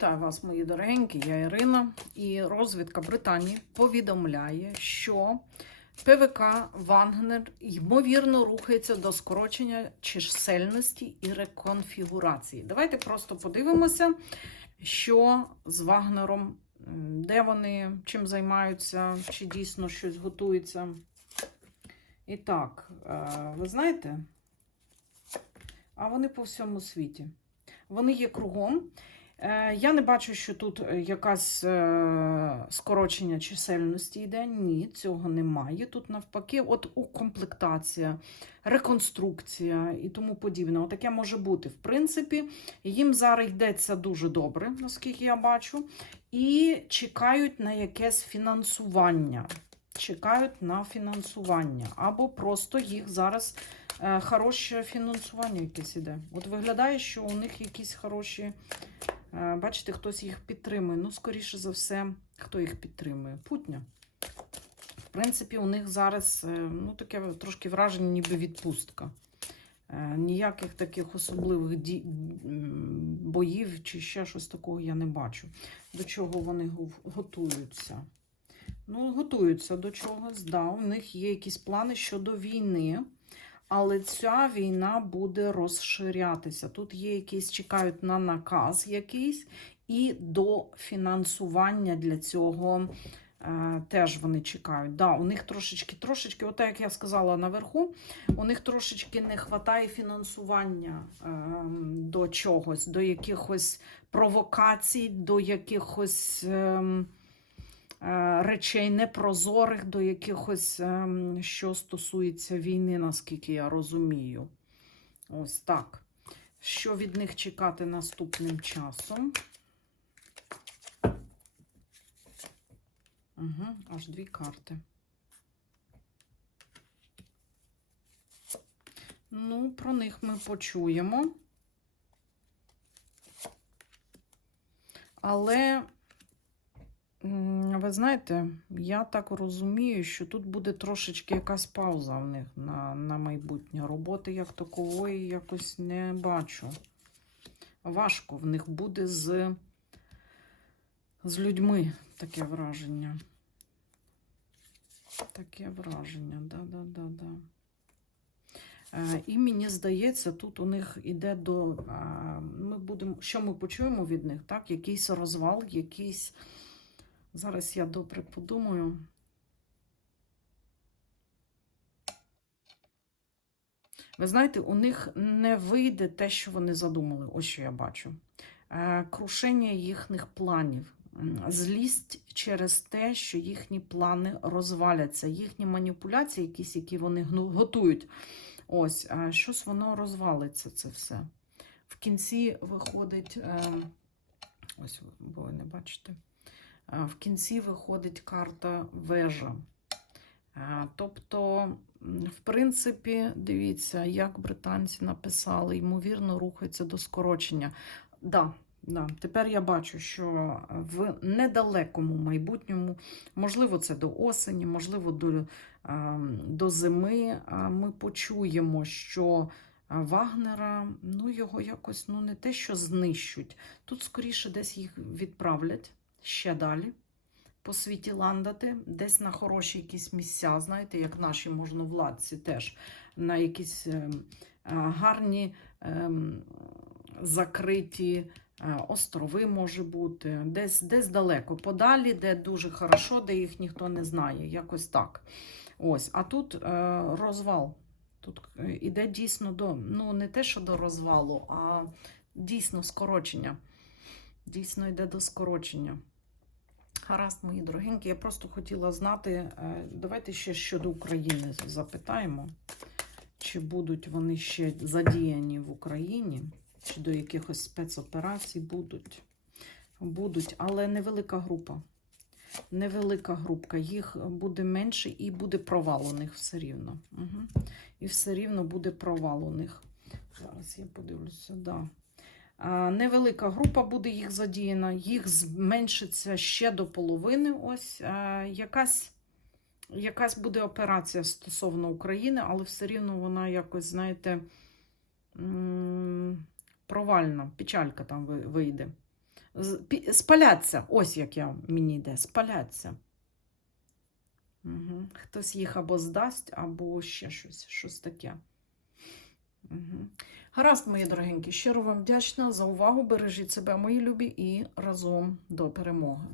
Вітаю вас, мої дорогенькі, я Ірина. І розвідка Британії повідомляє, що ПВК Вагнер ймовірно рухається до скорочення чисельності і реконфігурації. Давайте просто подивимося, що з Вагнером, де вони, чим займаються, чи дійсно щось готується. І так, е, ви знаєте, а вони по всьому світі. Вони є кругом. Е, Я не бачу, що тут е, якась е, скорочення чисельності йде. Ні, цього немає. Тут навпаки, от укомплектація, реконструкція і тому подібне. Отаке може бути. В принципі, їм зараз йдеться дуже добре, наскільки я бачу, і чекають на якесь фінансування. Чекають на фінансування. Або просто їх зараз хороше фінансування якесь іде. От виглядає, що у них якісь хороші. Е, Бачите, хтось їх підтримує. Ну, скоріше за все, хто їх підтримує? Путня. В принципі, у них зараз е, ну, таке трошки враження, ніби відпустка. Е, Ніяких таких особливих ді... боїв чи ще щось такого я не бачу. До чого вони готуються? Ну, готуються до чогось. Да, у них є якісь плани щодо війни. Але ця війна буде розширятися. Тут є якісь, чекають на наказ якийсь, і до фінансування для цього е, теж вони чекають. Да, у них трошечки, трошечки, от як я сказала наверху, у них трошечки не вистачає фінансування е, до чогось, до якихось провокацій, до якихось. е, Речей непрозорих до якихось, ем, що стосується війни, наскільки я розумію. Ось так. Що від них чекати наступним часом? Угу, аж дві карти. Ну, про них ми почуємо. Але, ви знаєте, я так розумію, що тут буде трошечки якась пауза в них на, на майбутнє. Роботи як такової якось не бачу. Важко в них буде з, з людьми таке враження. Таке враження, да-да-да-да. Е, І мені здається, тут у них іде до. е, Ми будемо, що ми почуємо від них? Так? Якийсь розвал, якийсь. Зараз я добре подумаю. Ви знаєте, у них не вийде те, що вони задумали. Ось що я бачу. Е, Крушення їхніх планів. Злість через те, що їхні плани розваляться, їхні маніпуляції, якісь, які вони готують. Ось, щось воно розвалиться, це все. В кінці виходить, е, ось, бо ви не бачите. Е, В кінці виходить карта вежа. Е, Тобто, в принципі, дивіться, як британці написали, ймовірно, рухається до скорочення. Да, да. Тепер я бачу, що в недалекому майбутньому, можливо, це до осені, можливо, до, е, до зими, е, ми почуємо, що Вагнера, ну, його якось ну, не те, що знищуть. Тут скоріше десь їх відправлять ще далі по світі ландати, десь на хороші якісь місця, знаєте, як наші можновладці теж на якісь е, е, гарні ем, закриті е, острови може бути, десь, десь далеко, подалі, де дуже хорошо, де їх ніхто не знає. Якось так. Ось, а тут е, розвал. Тут іде дійсно до, ну не те, що до розвалу, а дійсно скорочення. Дійсно йде до скорочення. Гаразд, мої дорогенькі, я просто хотіла знати, е, давайте ще щодо України запитаємо, чи будуть вони ще задіяні в Україні, чи до якихось спецоперацій будуть. Будуть, але невелика група. Невелика групка, їх буде менше і буде провал у них все рівно. Угу. І все рівно буде провал у них. Зараз я подивлюся, да. А, Невелика група буде їх задіяна, їх зменшиться ще до половини. Ось якась, якась буде операція стосовно України, але все рівно вона якось, знаєте, провальна, печалька там вийде. Спаляться. Ось як я, мені йде. Спаляться. Угу. Хтось їх або здасть, або ще щось. Щось таке. Гаразд, мої дорогенькі, щиро вам вдячна за увагу. Бережіть себе, мої любі, і разом до перемоги.